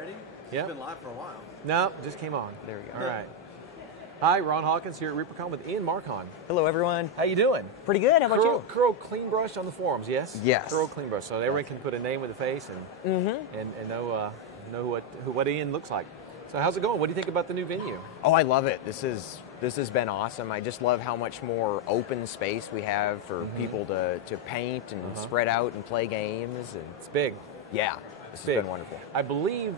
Ready? Yeah. It's been live for a while. No, just came on. There we go. All right. Hi, Ron Hawkins here at Reapercon with Ian Markon. Hello, everyone. How you doing? Pretty good. How about you? Curl Clean Brush on the forums, yes? Yes. Curl Clean Brush, so everyone can put a name with a face and know what Ian looks like. So how's it going? What do you think about the new venue? Oh, I love it. This has been awesome. I just love how much more open space we have for people to paint and spread out and play games. And It's big. yeah, this has been wonderful. I believe,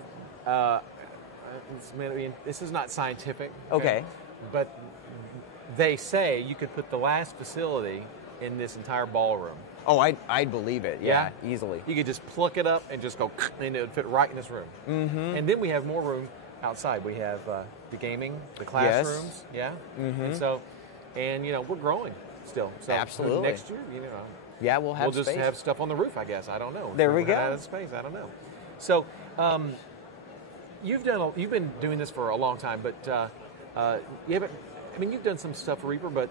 this is not scientific. Okay. But they say you could put the last facility in this entire ballroom. Oh, I'd believe it. Yeah, easily. You could just pluck it up and just go, and it would fit right in this room. And then we have more room outside. We have the gaming, the classrooms. Yes. Yeah. And so, we're growing still. So Absolutely. Next year, Yeah, we'll have just space. have stuff on the roof, I guess. I don't know. There we go. Out of space. I don't know. So, you've been doing this for a long time, but you haven't. I mean, you've done some stuff for Reaper, but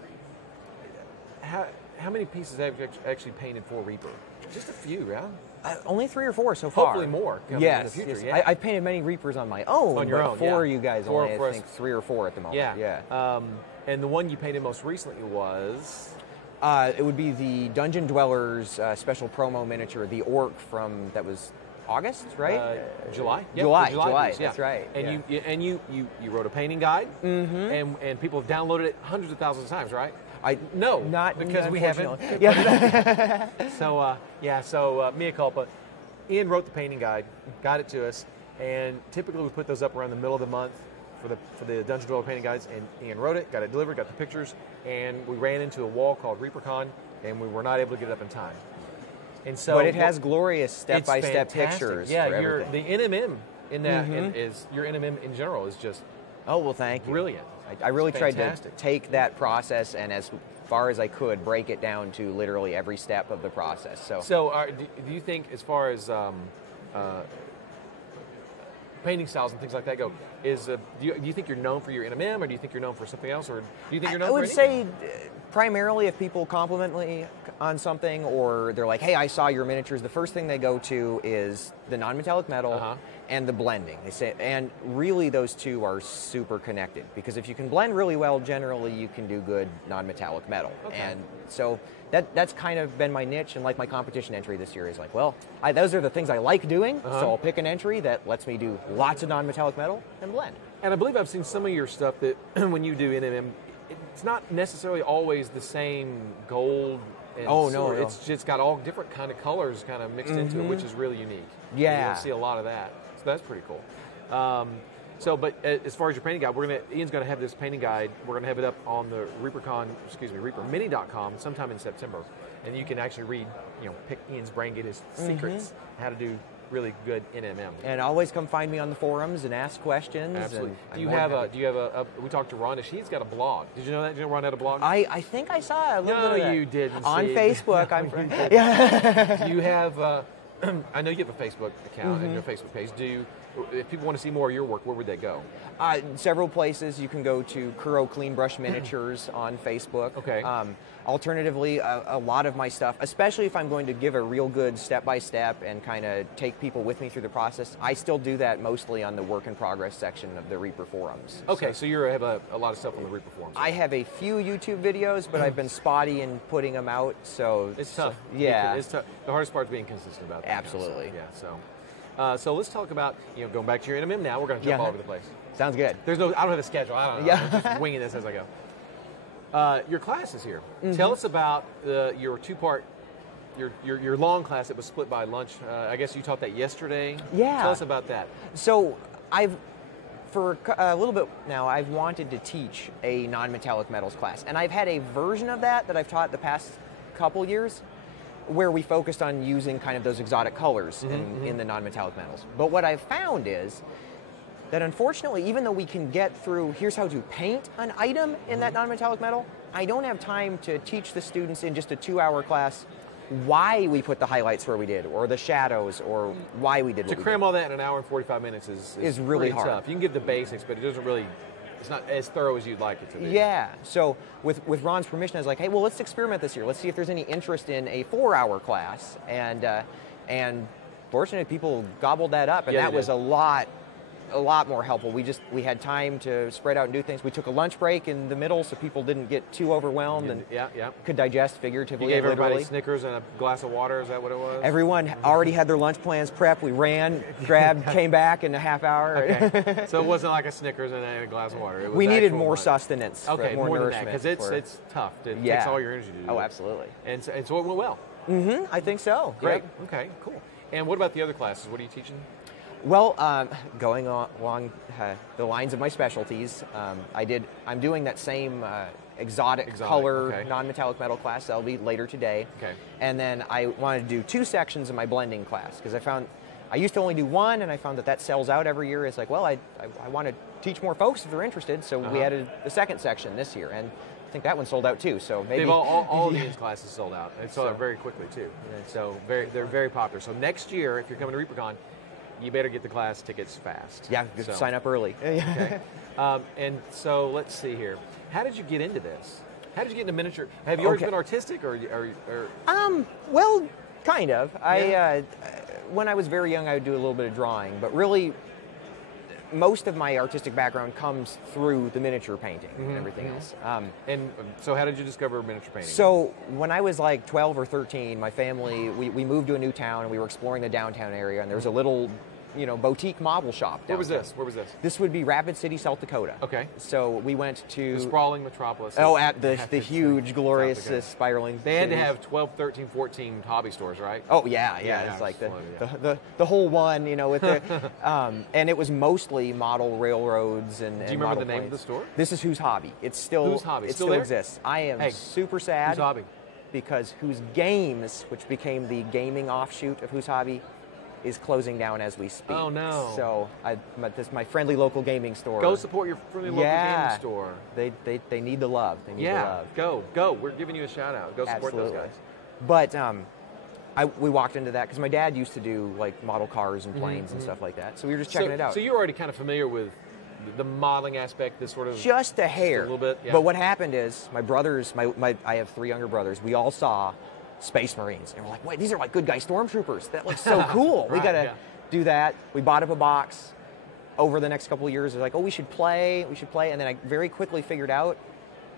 how many pieces have you actually painted for Reaper? Just a few, yeah. Only 3 or 4 so far. Hopefully more. Yes, in the future. yes. Yeah. I've painted many Reapers on my own. On your but own, for yeah. you guys, For only I us. think 3 or 4 at the moment. Yeah. And the one you painted most recently was. It would be the Dungeon Dwellers special promo miniature, the orc that was August, right? July. Yeah, July. piece, yeah. That's right. And yeah. you wrote a painting guide, and people have downloaded it hundreds of thousands of times, right? Not because we haven't. Yeah. So mea culpa. Ian wrote the painting guide, got it to us, and typically we put those up around the middle of the month for the Dungeon Dweller painting guides. And Ian wrote it, got it delivered, got the pictures, and we ran into a wall called Reapercon, and we were not able to get it up in time. And so, but it has glorious step-by-step pictures. Yeah, for the NMM in that is your NMM in general is just well, thank you. Brilliant. I really tried to take that process and as far as I could break it down to literally every step of the process. So do you think, as far as painting styles and things like that go, do you think you're known for your NMM, or do you think you're known for something else, or do you think you're known for anything? I would say primarily if people compliment me on something, or they're like, hey, I saw your miniatures, the first thing they go to is the non-metallic metal and the blending. They say, and really those two are super connected, because if you can blend really well, generally you can do good non-metallic metal. Okay. And so that's kind of been my niche, and like my competition entry this year is like, well, those are the things I like doing, so I'll pick an entry that lets me do lots of non-metallic metal and blend. And I believe I've seen some of your stuff that when you do NMM, it's not necessarily always the same gold. And no. It's just got all different kind of colors kind of mixed into it, which is really unique. Yeah. You don't see a lot of that. So that's pretty cool. But as far as your painting guide, Ian's going to have this painting guide. We're going to have it up on the ReaperMini.com sometime in September. And you can actually read, pick Ian's brain, get his secrets, how to do really good NMM. And always come find me on the forums and ask questions. Absolutely. Do you have a, we talked to Rhonda, she's got a blog. Did you know that? Did you know Rhonda had a blog? I think I saw a little bit of that. No, you didn't. On see. Facebook. No, you have, I know you have a Facebook account and a Facebook page. If people want to see more of your work, where would they go? Several places. You can go to Kuro Clean Brush Miniatures on Facebook. Okay. Alternatively, a lot of my stuff, especially if I'm going to give a real good step-by-step and kind of take people with me through the process, I still do that mostly on the work-in-progress section of the Reaper forums. Okay, so you have a lot of stuff on the Reaper forums. I have a few YouTube videos, but I've been spotty in putting them out, so... It's tough. Yeah. It's tough. The hardest part is being consistent about that. Absolutely. Kind of stuff. Yeah, so let's talk about, going back to your NMM now. We're going to jump all over the place. Sounds good. I don't have a schedule. I don't know. I'm just winging this as I go. Your class is here. Tell us about your two-part, your long class that was split by lunch. I guess you taught that yesterday. Yeah. Tell us about that. So for a little bit now, I've wanted to teach a non-metallic metals class. And I've had a version of that I've taught the past couple years, where we focused on using kind of those exotic colors in the non-metallic metals. But what I've found is that unfortunately, even though we can get through, here's how to paint an item in that non-metallic metal, I don't have time to teach the students in just a 2-hour class why we put the highlights where we did, or the shadows, or why we did what we did. To cram all that in an hour and 45 minutes is really hard. Tough. You can give the basics, but it's not as thorough as you'd like it to be. Yeah, so with Ron's permission, I was like, hey, well, let's experiment this year. Let's see if there's any interest in a 4-hour class. And fortunately, people gobbled that up, and that was a lot a lot more helpful. We had time to spread out and do things. We took a lunch break in the middle so people didn't get too overwhelmed and could digest figuratively. You gave and literally. everybody Snickers and a glass of water. Is that what it was? Everyone already had their lunch plans prepped. We ran, grabbed, came back in a half hour. Okay. So it wasn't like a Snickers and a glass of water. It was we needed more lunch. sustenance. Okay, more than that, nourishment. because it's tough. It takes all your energy to do. Oh, absolutely. And so it went well. I think so. Great. Yep. Okay, cool. And what about the other classes? What are you teaching? Well, going along the lines of my specialties, I'm doing that same exotic color, non-metallic metal class. That'll be later today. Okay. And then I wanted to do 2 sections of my blending class because I used to only do one, and I found that sells out every year. It's like, well, I want to teach more folks if they're interested, so we added the second section this year, and I think that one sold out too. So maybe all of these classes sold out. They sold out very quickly too. So they're very popular. So next year, if you're coming to Reapercon, you better get the class tickets fast. Yeah, sign up early. Okay. And so let's see here. How did you get into this? How did you get into miniature? Have you always been artistic, or? Well, kind of. When I was very young, I would do a little bit of drawing, but really, most of my artistic background comes through the miniature painting and everything else. And so how did you discover miniature painting? So when I was like 12 or 13, my family, we moved to a new town, and we were exploring the downtown area, and there was a little boutique model shop downtown. Where was this? This would be Rapid City, South Dakota. Okay. So we went to... The sprawling metropolis. At the huge, glorious, spiraling They had to cities. have 12, 13, 14 hobby stores, right? Oh, yeah. It's like the whole one, with the... and it was mostly model railroads and Do you remember the name of the store? This is Who's Hobby. It's still... Who's Hobby? It still still exists. I am super sad. Who's Hobby? Because Who's Games, which became the gaming offshoot of Who's Hobby, is closing down as we speak. Oh, no. So this is my friendly local gaming store. Go support your friendly local gaming store. They need the love. They need the love. Go. We're giving you a shout out. Go support those guys. But we walked into that because my dad used to do like model cars and planes and stuff like that. So we were just checking it out. So you're already kind of familiar with the modeling aspect, this sort of... Just a hair. Just a little bit, yeah. But what happened is my brothers, I have 3 younger brothers, we all saw Space Marines. And we're like, wait, these are like good guy stormtroopers. That looks so cool. We got to do that. We bought up a box. Over the next couple of years, they're like, oh, we should play. And then I very quickly figured out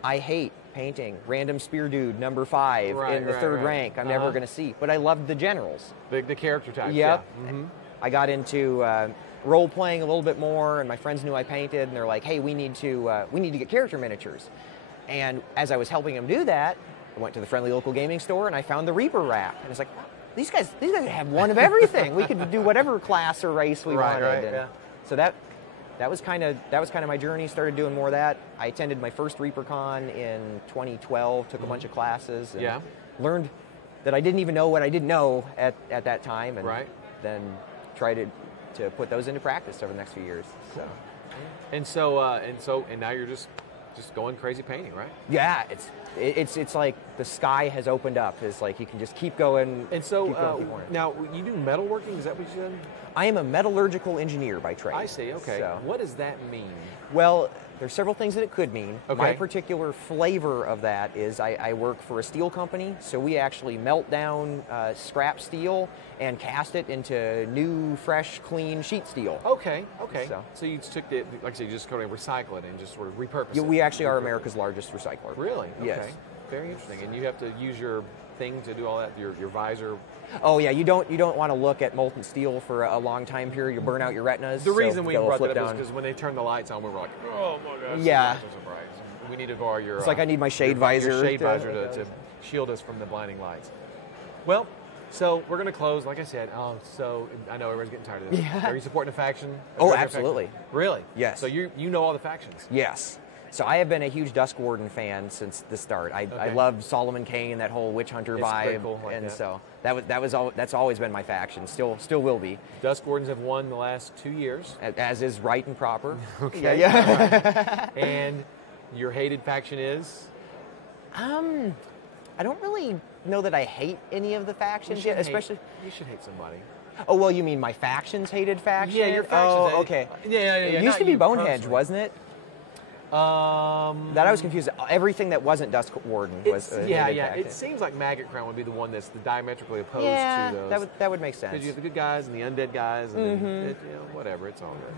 I hate painting random spear dude number 5 in the third rank. I'm never going to see. But I loved the generals. The character types, Yep. yeah. Mm-hmm. I got into role playing a little bit more, and my friends knew I painted, and they're like, hey, we need to get character miniatures. And as I was helping them do that, I went to the friendly local gaming store, and I found the Reaper rack. And it's like, these guys have one of everything. We could do whatever class or race we wanted. So that was kind of my journey. Started doing more of that. I attended my first Reapercon in 2012. Took a bunch of classes. And learned that I didn't even know what I didn't know at that time. And then tried to put those into practice over the next few years. So. And now you're just going crazy painting, right? Yeah, it's like the sky has opened up. It's like you can just keep going. And so now you do metalworking. Is that what you said? I am a metallurgical engineer by trade. I see. Okay. So, what does that mean? Well, there's several things that it could mean. Okay. My particular flavor of that is I work for a steel company, so we actually melt down scrap steel and cast it into new, fresh, clean sheet steel. Okay. So you took it, like I said, you just kind of recycle it and just sort of repurpose it. We actually are America's largest recycler. Really? Okay. Yes. Very interesting. And you have to use your thing to do all that, your visor. Oh yeah, you don't want to look at molten steel for a long time period. You'll burn out your retinas. The reason we brought that down. up is because when they turned the lights on, we were like, oh my gosh. Yeah. We needed to borrow your... It's like I need my shade visor. Your shade visor to shield us from the blinding lights. Well, so we're going to close, like I said. So I know everybody's getting tired of this. Yeah. Are you supporting a faction? Oh, absolutely. Faction? Really? Yes. So you know all the factions? Yes. So I have been a huge Dusk Warden fan since the start. I love Solomon Kane, that whole witch hunter vibe, cool, like and that. So that's always been my faction. Still will be. Dusk Wardens have won the last 2 years, as is right and proper. Okay. Yeah. Right. And your hated faction is? I don't really know that I hate any of the factions yet, especially. You should hate somebody. Oh well, you mean my faction's hated faction? Yeah, your faction. Oh, okay. Yeah. It used to be Bonehead, wasn't it? That I was confused. Everything that wasn't Dusk Warden was It seems like Maggot Crown would be the one that's diametrically opposed to those. that would make sense. Because you have the good guys and the undead guys, and then whatever. It's all good.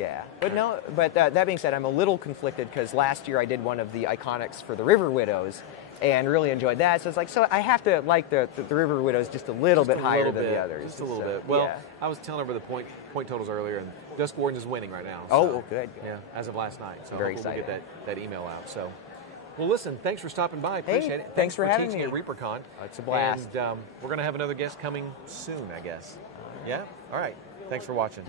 Yeah, but no. But that being said, I'm a little conflicted because last year I did one of the iconics for the River Widows, and really enjoyed that. So it's like, so I have to like the River Widows just a little bit higher than the others. Just a little bit. Well, I was telling over the point totals earlier, and Dusk Wardens is winning right now. So, oh, well, good. Yeah, as of last night. So very hopefully excited. we'll get that email out. So, well, listen, thanks for stopping by. Appreciate it. Thanks for having teaching me. at Reapercon. It's a blast. And we're going to have another guest coming soon, I guess. Yeah? All right. Thanks for watching.